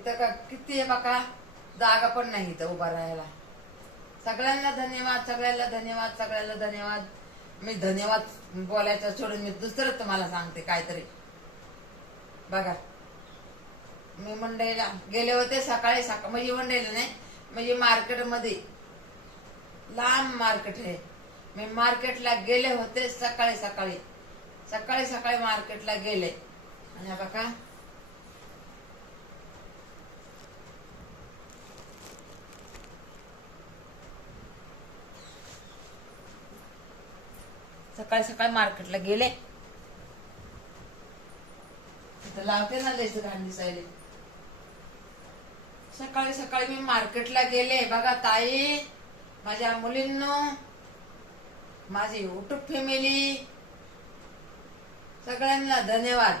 इथं का किती आहे बघा, जागा पण नाही इथं उभा राहायला. सगळ्यांना धन्यवाद, सगळ्याला धन्यवाद, सगळ्याला धन्यवाद. मी धन्यवाद बोलायचं सोडून मी दुसरं तुम्हाला सांगते काहीतरी. बघा, मी मंडईला गेले होते सकाळी म्हणजे मंडईला नाही, म्हणजे मार्केटमध्ये लांब मार्केट आहे. मी मार्केटला गेले होते सकाळी सकाळी सकाळी सकाळी मार्केटला गेले. आणि बघा सकाळी सकाळी मार्केटला गेले. इथं लावते ना लयच घाण दिसायले. सकाळी सकाळी मी मार्केटला गेले. बघा ताई, माझ्या मुलींनो, माझी युट्यूब फॅमिली, सगळ्यांना धन्यवाद.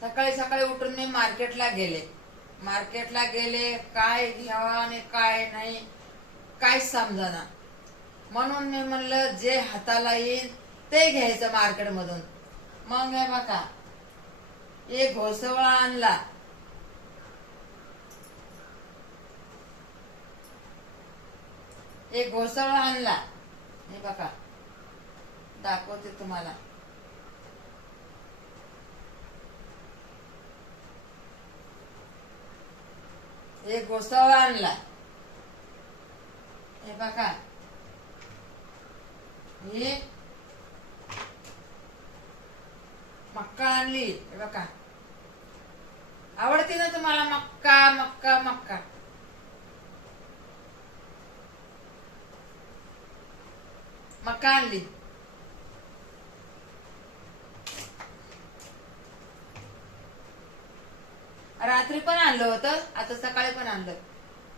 सकाळी सकाळी उठून मी मार्केटला गेले. मार्केटला गेले, काय घ्यावा आणि काय नाही काहीच समजना. म्हणून मी म्हणलं जे हाताला येईल ते घ्यायचं मार्केट मधून. मग हे बघा, एक घोसवळा आणला. एक घोसवळा आणला. हे बघा, दाखवते तुम्हाला. एक घोसवळा आणला. हे बघा, ही मक्का आणली. हे बघा, आवडते ना तुम्हाला मक्का? मक्का मक्का मक्का आणली. रात्री पण आणलं होतं, आता सकाळी पण आणलं.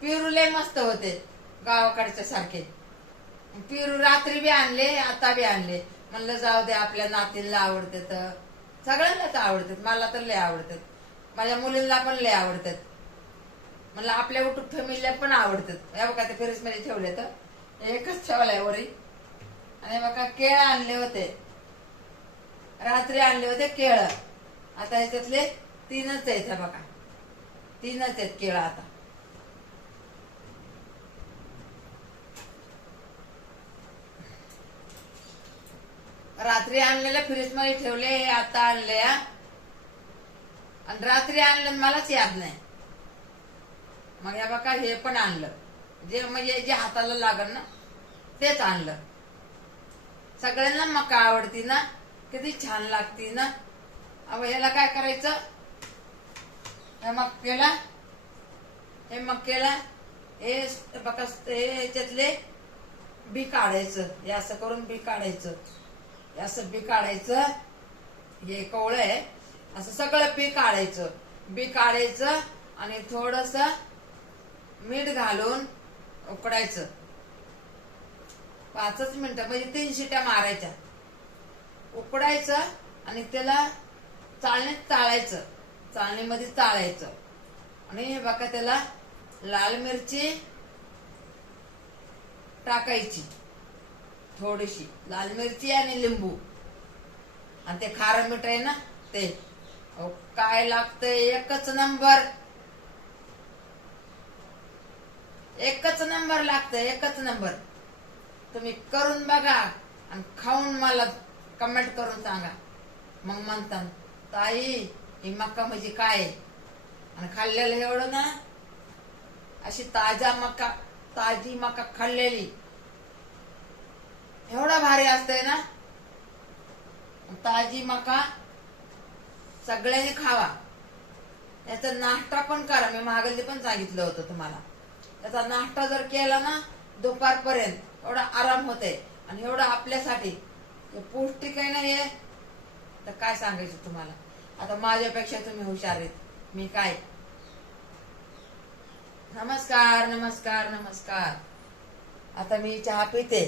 पेरू लय मस्त होते गावाकडच्या सारखे. पेरू रात्री बी आणले, आता बी आणले. म्हणलं जाऊ दे, आपल्या नातीला आवडते तर सगळ्यांनाच आवडतात. मला तर लय आवडतात, माझ्या मुलींना पण लय आवडतात. म्हणलं आपल्या युट्यूब फॅमिलीला पण आवडतात. या बघा, ते फ्रीज मध्ये ठेवले तर एकच ठेवलाय वरी. आणि बघा, केळ आणले होते, रात्री आणले होते केळ. आता याच्यातले 3च आहेत. बघा, 3च आहेत केळ आता. रात्री आणलेले फ्रीज मध्ये ठेवले, आता आणले. आणि रात्री आणलं मलाच याद नाही. मग या बघा, हे पण आणलं, जे म्हणजे जे हाताला लागल ना तेच आणलं. सगळ्यांना मका आवडती ना, किती छान लागती ना. अब याला काय करायचं, हे मक्केला हे बघा, याच्यातले बी काढायचं. हे असं करून बी काढायचं, असं बी काढायचं. हे कवळं आहे, असं सगळं बी काढायचं. बी काढायचं आणि थोडस मीठ घालून उकडायचं 5च मिनिटं, म्हणजे 3 शिट्या मारायच्या. उकडायचं आणि त्याला चाळणीत चाळायचं, चाळणीमध्ये चाळायचं. आणि हे बघा, त्याला लाल मिरची टाकायची, थोडीशी लाल मिरची आणि लिंबू, आणि ते खारं मीठ आहे ना ते. काय लागतंय, एकच नंबर, एकच नंबर लागतंय, एकच नंबर. तुम्ही करून बघा आणि खाऊन मला कमेंट करून सांगा. मग म्हणता, ताई ही मक्का म्हणजे काय? आणि खाल्लेलं एवढं ना, अशी ताजी मका खाल्लेली एवढा भारी असतंय ना. ताजी मका सगळ्यांनी खावा. याचा नाश्ता पण करा. मी मागली पण सांगितलं होतं तुम्हाला. त्याचा नाश्ता जर केला ना दुपारपर्यंत, एवढा आराम होते. आणि एवढं आपल्यासाठी पौष्टिक आहे ना हे, तर काय सांगायचं तुम्हाला. आता माझ्यापेक्षा तुम्ही हुशार आहेत. मी काय, नमस्कार नमस्कार नमस्कार. आता मी चहा पिते.